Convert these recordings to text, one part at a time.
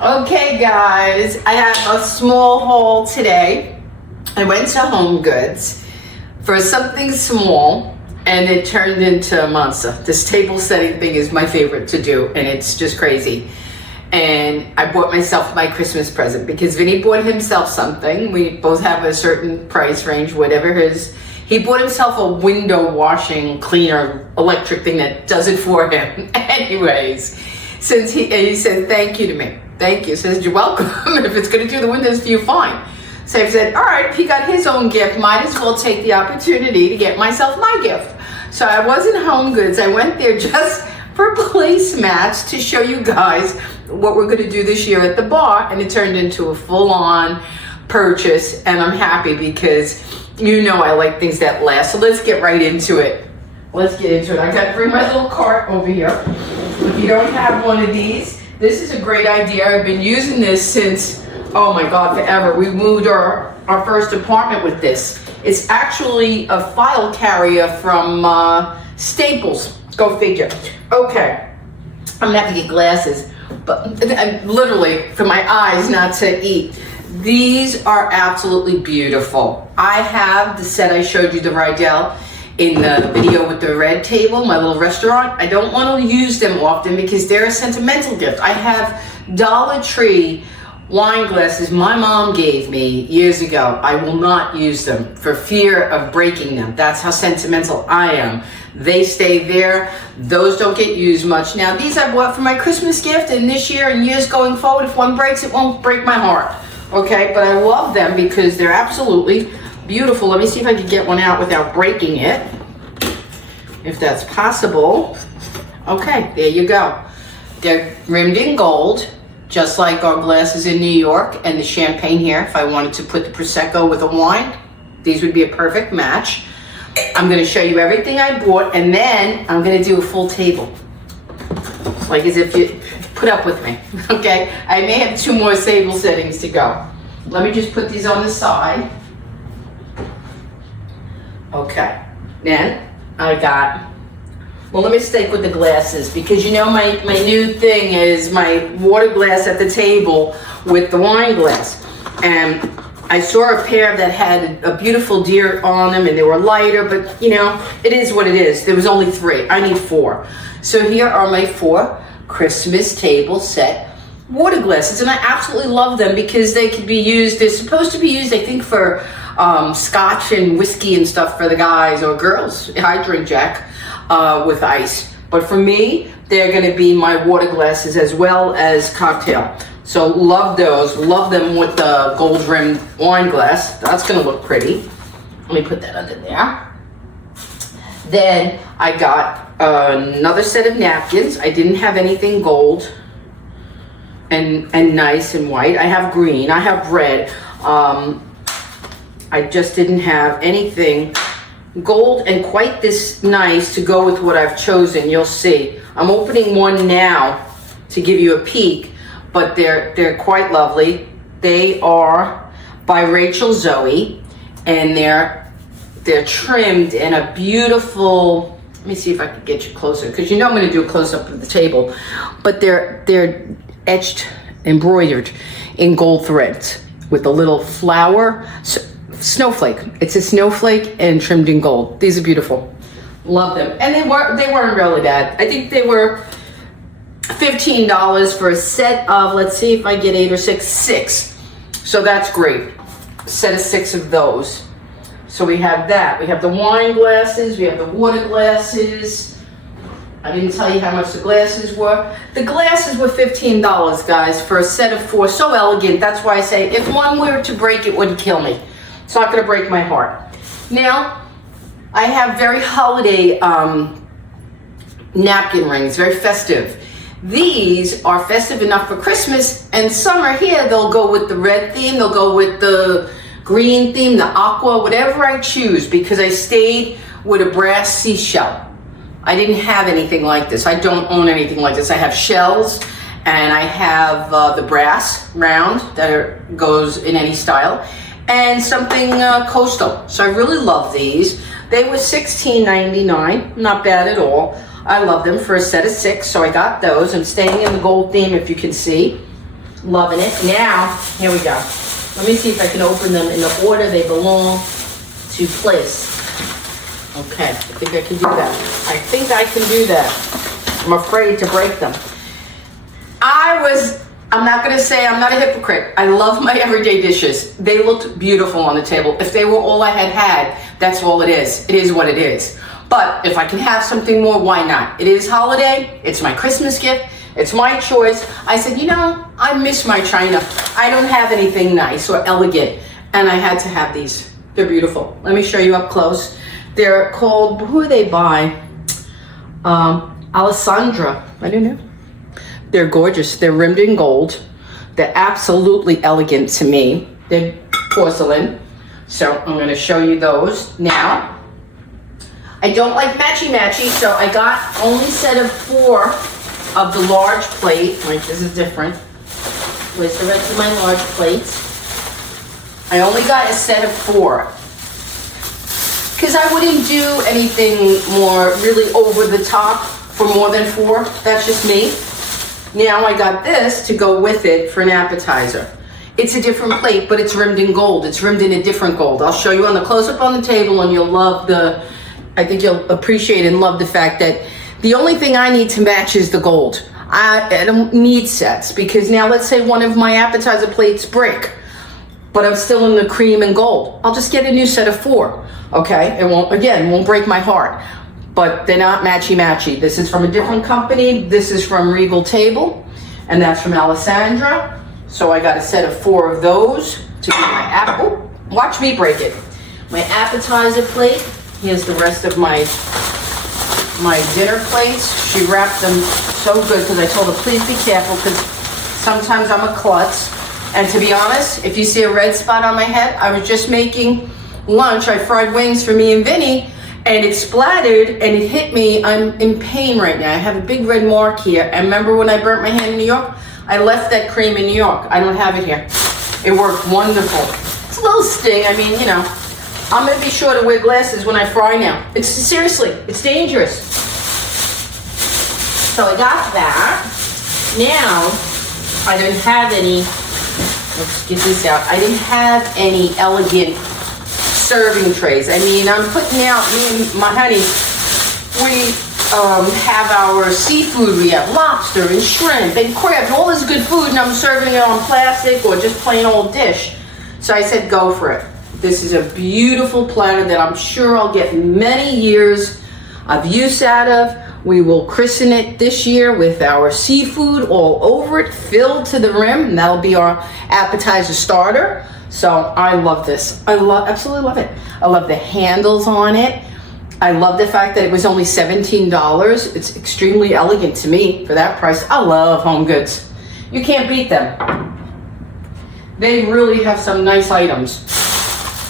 Okay, guys, I have a small haul today. I went to Home Goods for something small and it turned into a monster. This table setting thing is my favorite to do and it's just crazy. And I bought myself my Christmas present because Vinny bought himself something. We both have a certain price range, whatever his. He bought himself a window washing cleaner electric thing that does it for him. Anyways, since he said thank you to me. Thank you. Says you're welcome. If it's going to do the windows for you, fine. So I said, all right, he got his own gift. Might as well take the opportunity to get myself my gift. So I was in Home Goods. I went there just for placemats to show you guys what we're going to do this year at the bar. And it turned into a full-on purchase. And I'm happy because you know I like things that last. So let's get right into it. Let's get into it. I got to bring my little cart over here. If you don't have one of these, this is a great idea. I've been using this since, oh my God, forever. We moved our first apartment with this. It's actually a file carrier from Staples. Go figure. Okay, I'm gonna have to get glasses, but literally for my eyes not to eat. These are absolutely beautiful. I have the set I showed you, the Rydell, in the video with the red table, my little restaurant. I don't want to use them often because they're a sentimental gift. I have Dollar Tree wine glasses my mom gave me years ago. I will not use them for fear of breaking them. That's how sentimental I am. They stay there. Those don't get used much. Now, these I bought for my Christmas gift, and this year and years going forward, if one breaks, it won't break my heart. Okay, but I love them because they're absolutely beautiful. Let me see if I can get one out without breaking it, if that's possible. Okay, there you go. They're rimmed in gold, just like our glasses in New York and the champagne here. If I wanted to put the Prosecco with a wine, these would be a perfect match. I'm going to show you everything I bought, and then I'm going to do a full table, like as if you put up with me. Okay, I may have 2 more table settings to go. Let me just put these on the side. Okay, then I got, well, let me stick with the glasses because you know my new thing is my water glass at the table with the wine glass. And I saw a pair that had a beautiful deer on them and they were lighter, but you know, it is what it is. There was only 3, I need 4. So here are my 4 Christmas table set water glasses, and I absolutely love them because they could be used, they're supposed to be used, I think, for scotch and whiskey and stuff for the guys or girls. I drink Jack with ice, but for me they're going to be my water glasses as well as cocktail. So love those. Love them with the gold rimmed wine glass. That's going to look pretty. Let me put that under there. Then I got another set of napkins. I didn't have anything gold and nice and white. I have green, I have red. I just didn't have anything gold and quite this nice to go with what I've chosen. You'll see. I'm opening one now to give you a peek, but they're quite lovely. They are by Rachel Zoe, and they're trimmed in a beautiful, let me see if I can get you closer, because you know I'm going to do a close-up of the table, but they're etched, embroidered in gold threads with a little flower. Snowflake. It's a snowflake and trimmed in gold. These are beautiful. Love them. And they weren't really bad. I think they were $15 for a set of, let's see if I get 8 or 6. So that's great. Set of 6 of those. So we have that. We have the wine glasses. We have the water glasses. I didn't tell you how much the glasses were. The glasses were $15, guys, for a set of 4. So elegant. That's why I say if one were to break, it wouldn't kill me. It's not going to break my heart. Now, I have very holiday napkin rings, very festive. These are festive enough for Christmas, and summer here, they'll go with the red theme, they'll go with the green theme, the aqua, whatever I choose, because I stayed with a brass seashell. I didn't have anything like this. I don't own anything like this. I have shells, and I have the brass round that goes in any style, and something coastal. So I really love these. They were $16.99, not bad at all. I love them for a set of 6, so I got those. I'm staying in the gold theme, if you can see. Loving it. Now, here we go. Let me see if I can open them in the order they belong to place. Okay, I think I can do that. I think I can do that. I'm afraid to break them. I'm not gonna say I'm not a hypocrite. I love my everyday dishes. They looked beautiful on the table. If they were all I had, that's all it is. It is what it is. But if I can have something more, why not? It is holiday, it's my Christmas gift, it's my choice. I said, you know, I miss my china. I don't have anything nice or elegant, and I had to have these. They're beautiful. Let me show you up close. They're called, who are they by? Alessandra, I don't know. They're gorgeous. They're rimmed in gold. They're absolutely elegant to me. They're porcelain. So I'm going to show you those now. I don't like matchy-matchy, so I got only set of 4 of the large plate. Like, this is different. Where's the rest of my large plates? I only got a set of 4. Because I wouldn't do anything more really over the top for more than 4. That's just me. Now I got this to go with it for an appetizer. It's a different plate, but it's rimmed in gold. It's rimmed in a different gold. I'll show you on the close-up on the table, and you'll love I think you'll appreciate and love the fact that the only thing I need to match is the gold. I don't need sets, because now let's say one of my appetizer plates break, but I'm still in the cream and gold. I'll just get a new set of 4, okay? It won't break my heart. But they're not matchy-matchy. This is from a different company. This is from Regal Table, and that's from Alessandra. So I got a set of 4 of those to get my apple. Watch me break it. My appetizer plate. Here's the rest of my dinner plates. She wrapped them so good because I told her, please be careful, because sometimes I'm a klutz. And to be honest, if you see a red spot on my head, I was just making lunch. I fried wings for me and Vinny, and it splattered and it hit me. I'm in pain right now. I have a big red mark here. And remember when I burnt my hand in New York? I left that cream in New York. I don't have it here. It worked wonderful. It's a little sting. I mean, you know, I'm gonna be sure to wear glasses when I fry now. Seriously, it's dangerous. So I got that. Now, I didn't have any, let's get this out. I didn't have any elegant serving trays. I mean, I'm putting out, me and my honey, we have our seafood. We have lobster and shrimp and crab, all this good food, and I'm serving it on plastic or just plain old dish. So I said, go for it. This is a beautiful platter that I'm sure I'll get many years of use out of. We will christen it this year with our seafood all over it, filled to the rim, and that'll be our appetizer starter. So I love this. Absolutely love it. I love the handles on it. I love the fact that it was only $17. It's extremely elegant to me for that price. I love Home Goods. You can't beat them. They really have some nice items.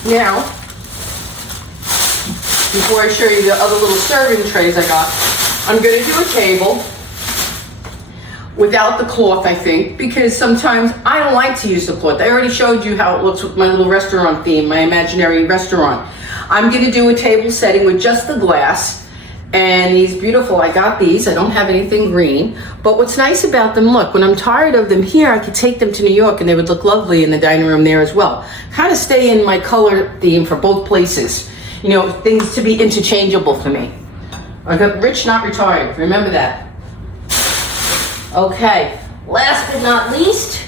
Now, before I show you the other little serving trays I got, I'm gonna do a table without the cloth, I think, because sometimes I don't like to use the cloth. I already showed you how it looks with my little restaurant theme, my imaginary restaurant. I'm gonna do a table setting with just the glass, and these beautiful, I got these, I don't have anything green, but what's nice about them, look, when I'm tired of them here, I could take them to New York and they would look lovely in the dining room there as well. Kind of stay in my color theme for both places. You know, things to be interchangeable for me. I got rich, not retired, remember that. Okay, last but not least,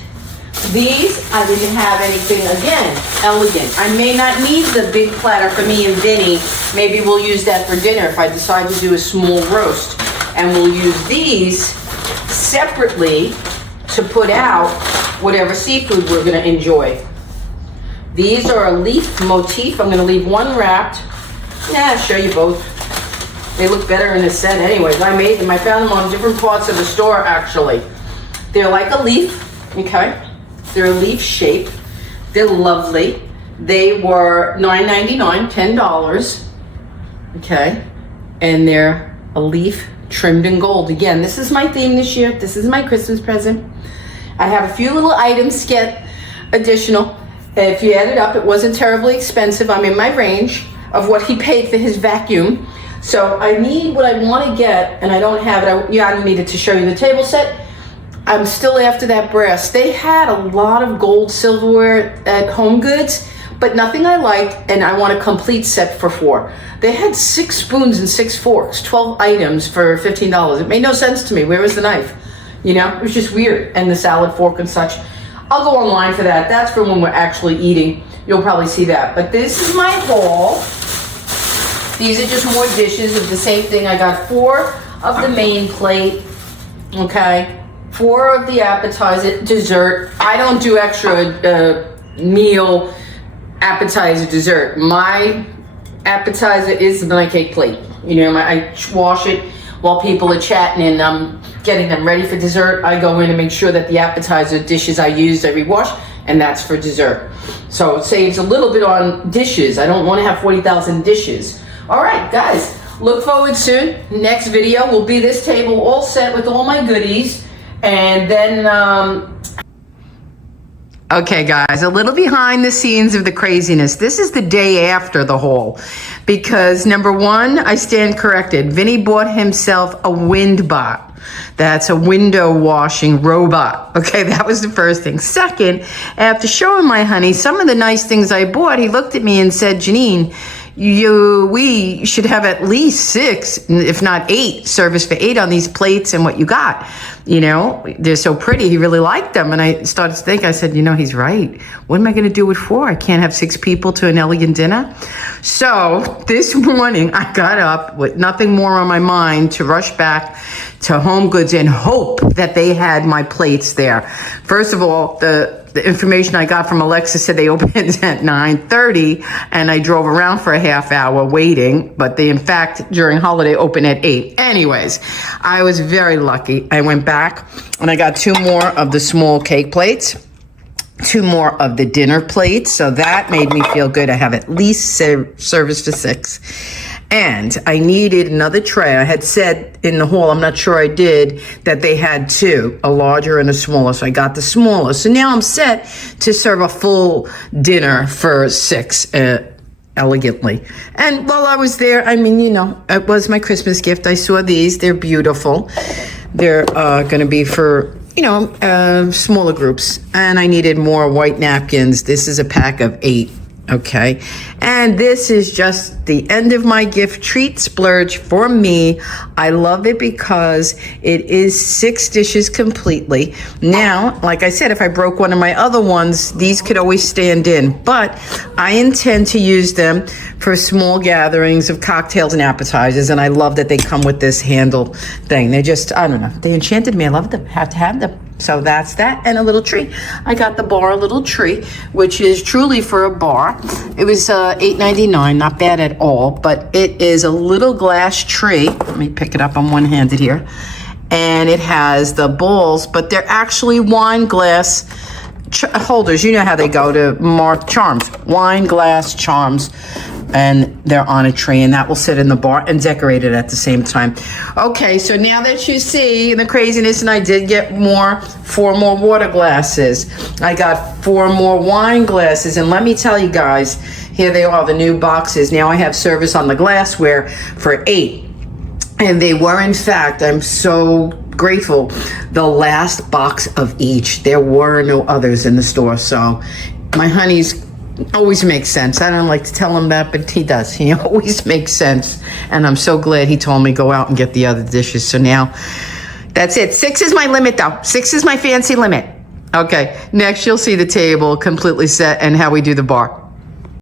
these, I didn't have anything, again, elegant. I may not need the big platter for me and Vinny. Maybe we'll use that for dinner if I decide to do a small roast. And we'll use these separately to put out whatever seafood we're gonna enjoy. These are a leaf motif. I'm gonna leave one wrapped. I'll show you both. They look better in a set anyways. I made them. I found them on different parts of the store, actually. They're like a leaf, okay? They're a leaf shape. They're lovely. They were $9.99, $10, okay? And they're a leaf trimmed in gold. Again, this is my theme this year. This is my Christmas present. I have a few little items to get additional. If you add it up, it wasn't terribly expensive. I'm in my range of what he paid for his vacuum. So I need what I want to get, and I don't have it. I needed to show you the table set. I'm still after that brass. They had a lot of gold silverware at Home Goods, but nothing I liked, and I want a complete set for $4. They had 6 spoons and 6 forks, 12 items for $15. It made no sense to me. Where was the knife? You know, it was just weird. And the salad fork and such. I'll go online for that. That's for when we're actually eating. You'll probably see that. But this is my haul. These are just more dishes of the same thing. I got 4 of the main plate, okay? 4 of the appetizer, dessert. I don't do extra meal, appetizer, dessert. My appetizer is my cake plate. You know, I wash it while people are chatting and I'm getting them ready for dessert. I go in and make sure that the appetizer dishes I used, I rewash, and that's for dessert. So it saves a little bit on dishes. I don't want to have 40,000 dishes. All right, guys, look forward soon. Next video will be this table all set with all my goodies. And then, okay, guys, a little behind the scenes of the craziness. This is the day after the haul because number 1, I stand corrected. Vinny bought himself a WindBot. That's a window washing robot. Okay, that was the first thing. Second, after showing my honey some of the nice things I bought, he looked at me and said, Jeanine, we should have at least 6, if not 8, service for 8 on these plates and what you got. You know, they're so pretty. He really liked them. And I started to think, I said, you know, he's right. What am I going to do it for? I can't have 6 people to an elegant dinner. So this morning I got up with nothing more on my mind to rush back to Home Goods and hope that they had my plates there. First of all, the information I got from Alexa said they opened at 9:30, and I drove around for a half hour waiting, but they in fact during holiday open at 8. Anyways, I was very lucky. I went back and I got 2 more of the small cake plates, 2 more of the dinner plates, so that made me feel good. I have at least service for 6. And I needed another tray. I had said in the haul, I'm not sure I did, that they had 2, a larger and a smaller. So I got the smaller. So now I'm set to serve a full dinner for 6 elegantly. And while I was there, I mean, you know, it was my Christmas gift. I saw these. They're beautiful. They're going to be for, you know, smaller groups. And I needed more white napkins. This is a pack of 8. Okay, and this is just the end of my gift treat splurge for me. I love it because it is 6 dishes completely. Now, like I said, if I broke one of my other ones, these could always stand in, but I intend to use them for small gatherings of cocktails and appetizers, and I love that they come with this handle thing. They just, I don't know, they enchanted me. I love them, have to have them. So that's that, and a little tree. I got the bar little tree, which is truly for a bar. It was $8.99, not bad at all, but it is a little glass tree. Let me pick it up, I'm one-handed here. And it has the balls, but they're actually wine glass holders. You know how they go to mark charms, wine glass charms. And they're on a tray, and that will sit in the bar and decorate it at the same time. Okay, so now that you see the craziness, and I did get 4 more water glasses. I got 4 more wine glasses, and let me tell you guys, here they are, the new boxes. Now I have service on the glassware for 8. And they were, in fact, I'm so grateful, the last box of each. There were no others in the store, so my honey's always makes sense. I don't like to tell him that, but he does. He always makes sense. And I'm so glad he told me go out and get the other dishes. So now that's it. 6 is my limit though. 6 is my fancy limit. Okay, next you'll see the table completely set and how we do the bar.